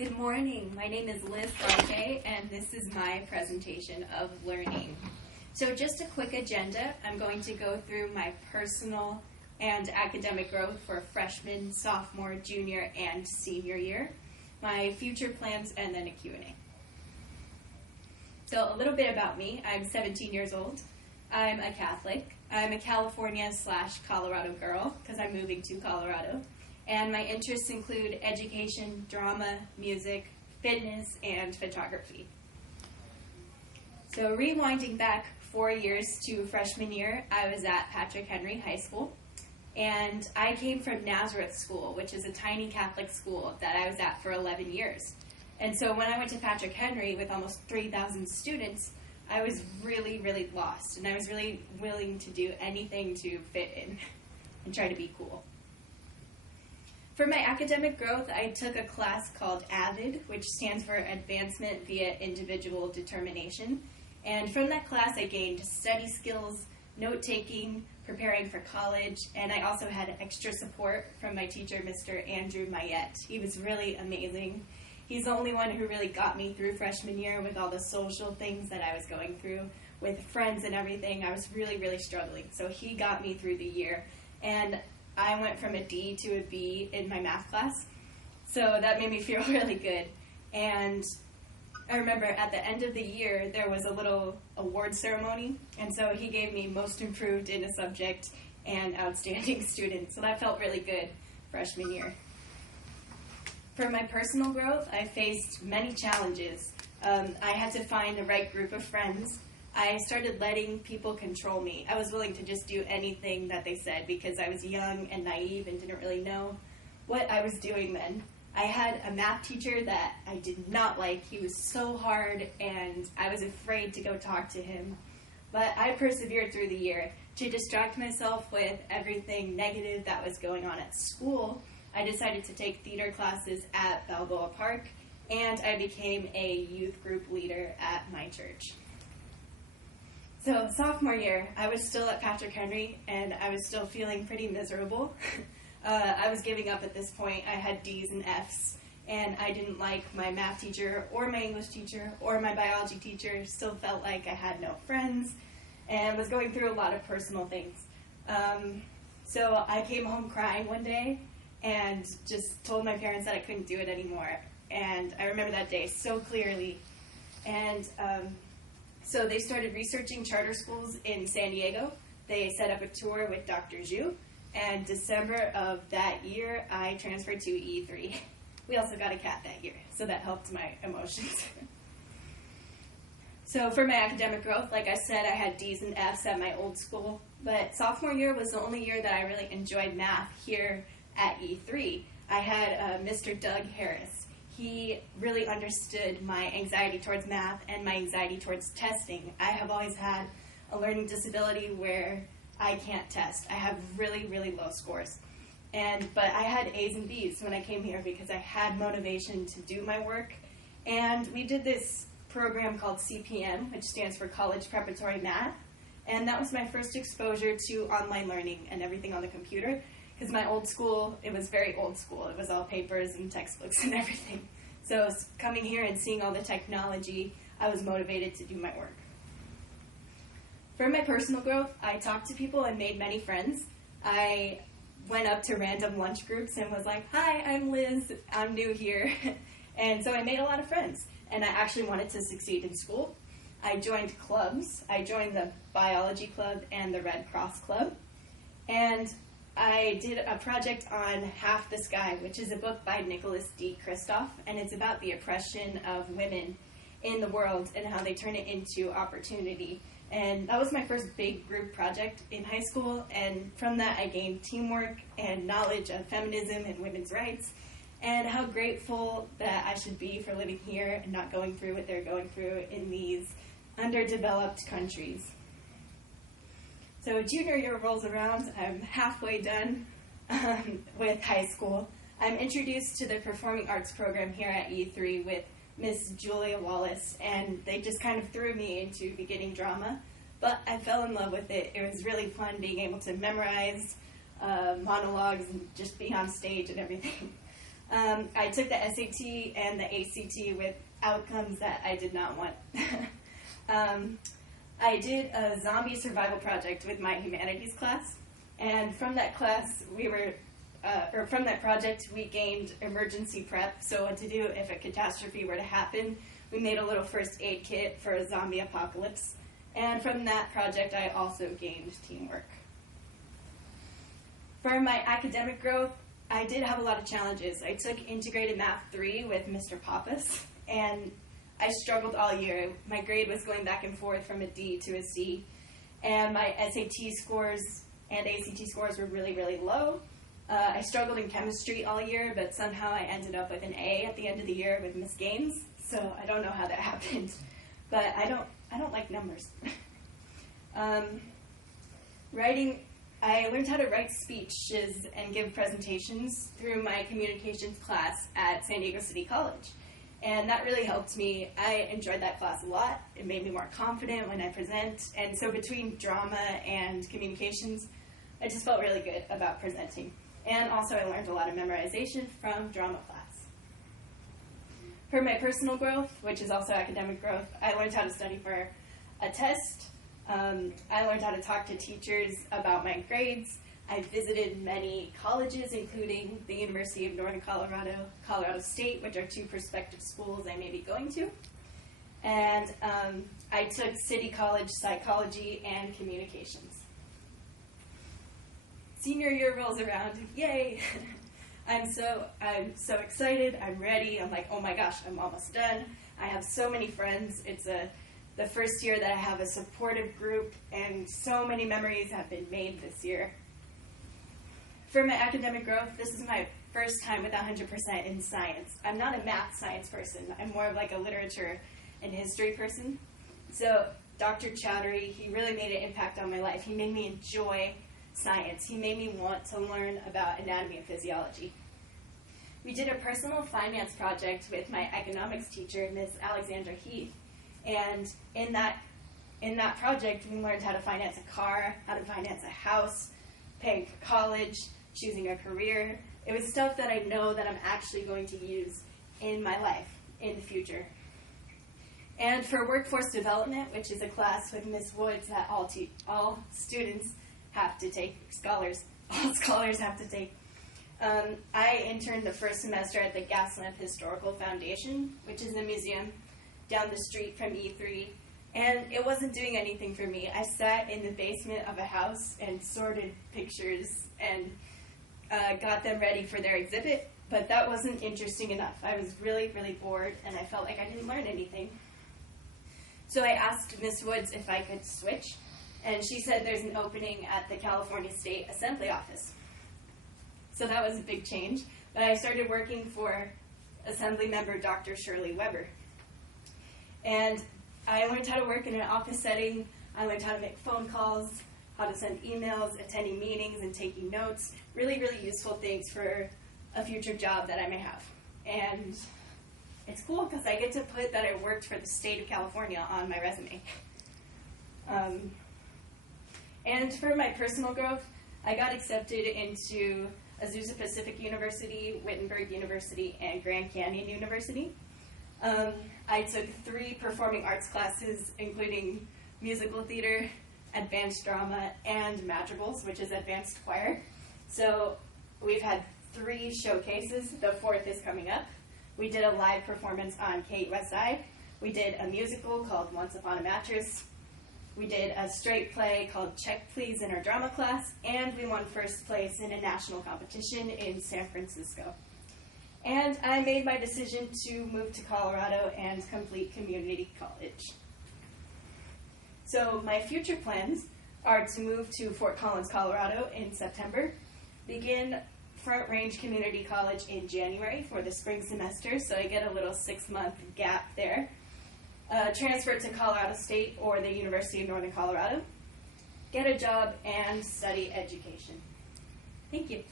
Good morning. My name is Liz Harkay, and this is my presentation of learning. So just a quick agenda. I'm going to go through my personal and academic growth for freshman, sophomore, junior, and senior year, my future plans, and then a Q&A. So a little bit about me. I'm 17 years old. I'm a Catholic. I'm a California/Colorado girl because I'm moving to Colorado. And my interests include education, drama, music, fitness, and photography. So rewinding back 4 years to freshman year, I was at Patrick Henry High School. And I came from Nazareth School, which is a tiny Catholic school that I was at for 11 years. And so when I went to Patrick Henry with almost 3,000 students, I was really, really lost. And I was really willing to do anything to fit in and try to be cool. For my academic growth, I took a class called AVID, which stands for Advancement via Individual Determination. And from that class, I gained study skills, note-taking, preparing for college, and I also had extra support from my teacher, Mr. Andrew Mayette. He was really amazing. He's the only one who really got me through freshman year with all the social things that I was going through with friends and everything. I was really, really struggling. So he got me through the year. And I went from a D to a B in my math class, so that made me feel really good. And I remember at the end of the year, there was a little award ceremony, and so he gave me most improved in a subject and outstanding student, so that felt really good freshman year. For my personal growth, I faced many challenges. I had to find the right group of friends. I started letting people control me. I was willing to just do anything that they said because I was young and naive and didn't really know what I was doing then. I had a math teacher that I did not like. He was so hard and I was afraid to go talk to him. But I persevered through the year. To distract myself with everything negative that was going on at school, I decided to take theater classes at Balboa Park, and I became a youth group leader at my church. So sophomore year, I was still at Patrick Henry, and I was still feeling pretty miserable. I was giving up at this point. I had D's and F's, and I didn't like my math teacher or my English teacher or my biology teacher. Still felt like I had no friends and was going through a lot of personal things. So I came home crying one day and just told my parents that I couldn't do it anymore. And I remember that day so clearly. And so they started researching charter schools in San Diego. They set up a tour with Dr. Zhu, and December of that year, I transferred to E3. We also got a cat that year, so that helped my emotions. So for my academic growth, like I said, I had D's and F's at my old school, but sophomore year was the only year that I really enjoyed math here at E3. I had Mr. Doug Harris. He really understood my anxiety towards math and my anxiety towards testing. I have always had a learning disability where I can't test. I have really, really low scores. But I had A's and B's when I came here because I had motivation to do my work. And we did this program called CPM, which stands for College Preparatory Math. And that was my first exposure to online learning and everything on the computer. Because my old school, it was very old school. It was all papers and textbooks and everything. So coming here and seeing all the technology, I was motivated to do my work. For my personal growth, I talked to people and made many friends. I went up to random lunch groups and was like, "Hi, I'm Liz. I'm new here." And so I made a lot of friends. And I actually wanted to succeed in school. I joined clubs. I joined the biology club and the Red Cross club. And I did a project on Half the Sky, which is a book by Nicholas D. Kristof, and it's about the oppression of women in the world and how they turn it into opportunity. And that was my first big group project in high school, and from that I gained teamwork and knowledge of feminism and women's rights, and how grateful that I should be for living here and not going through what they're going through in these underdeveloped countries. So junior year rolls around, I'm halfway done with high school. I'm introduced to the performing arts program here at E3 with Miss Julia Wallace, and they just kind of threw me into beginning drama, but I fell in love with it. It was really fun being able to memorize monologues and just being on stage and everything. I took the SAT and the ACT with outcomes that I did not want. I did a zombie survival project with my humanities class, and from that class, from that project, we gained emergency prep, so what to do if a catastrophe were to happen. We made a little first aid kit for a zombie apocalypse, and from that project, I also gained teamwork. For my academic growth, I did have a lot of challenges. I took Integrated Math 3 with Mr. Pappas, and I struggled all year. My grade was going back and forth from a D to a C, and my SAT scores and ACT scores were really, really low. I struggled in chemistry all year, but somehow I ended up with an A at the end of the year with Miss Gaines, so I don't know how that happened. But I don't like numbers. Writing, I learned how to write speeches and give presentations through my communications class at San Diego City College. And that really helped me. I enjoyed that class a lot. It made me more confident when I present. And so between drama and communications, I just felt really good about presenting. And also I learned a lot of memorization from drama class. For my personal growth, which is also academic growth, I learned how to study for a test. I learned how to talk to teachers about my grades. I visited many colleges, including the University of Northern Colorado, Colorado State, which are two prospective schools I may be going to. And I took City College Psychology and Communications. Senior year rolls around, yay! I'm so excited, I'm ready. I'm like, oh my gosh, I'm almost done. I have so many friends. It's the first year that I have a supportive group, and so many memories have been made this year. For my academic growth, this is my first time with 100% in science. I'm not a math science person. I'm more of like a literature and history person. So Dr. Chowdhury, he really made an impact on my life. He made me enjoy science. He made me want to learn about anatomy and physiology. We did a personal finance project with my economics teacher, Miss Alexandra Heath. And in that project, we learned how to finance a car, how to finance a house, paying for college, choosing a career. It was stuff that I know that I'm actually going to use in my life in the future. And for workforce development, which is a class with Miss Woods that all students have to take, all scholars have to take, I interned the first semester at the Gaslamp Historical Foundation, which is a museum down the street from E3, and it wasn't doing anything for me. I sat in the basement of a house and sorted pictures and got them ready for their exhibit, but that wasn't interesting enough. I was really, really bored, and I felt like I didn't learn anything. So I asked Miss Woods if I could switch, and she said there's an opening at the California State Assembly office. So that was a big change, but I started working for Assembly member Dr. Shirley Weber. And I learned how to work in an office setting. I learned how to make phone calls, how to send emails, attending meetings, and taking notes. Really, really useful things for a future job that I may have. And it's cool because I get to put that I worked for the state of California on my resume. And for my personal growth, I got accepted into Azusa Pacific University, Wittenberg University, and Grand Canyon University. I took 3 performing arts classes, including musical theater, advanced drama, and madrigals, which is advanced choir. So we've had 3 showcases. The 4th is coming up. We did a live performance on Kate West Side. We did a musical called Once Upon a Mattress. We did a straight play called Check Please in our drama class, and we won first place in a national competition in San Francisco. And I made my decision to move to Colorado and complete community college. So my future plans are to move to Fort Collins, Colorado in September, begin Front Range Community College in January for the spring semester, so I get a little 6-month gap there, transfer to Colorado State or the University of Northern Colorado, get a job, and study education. Thank you.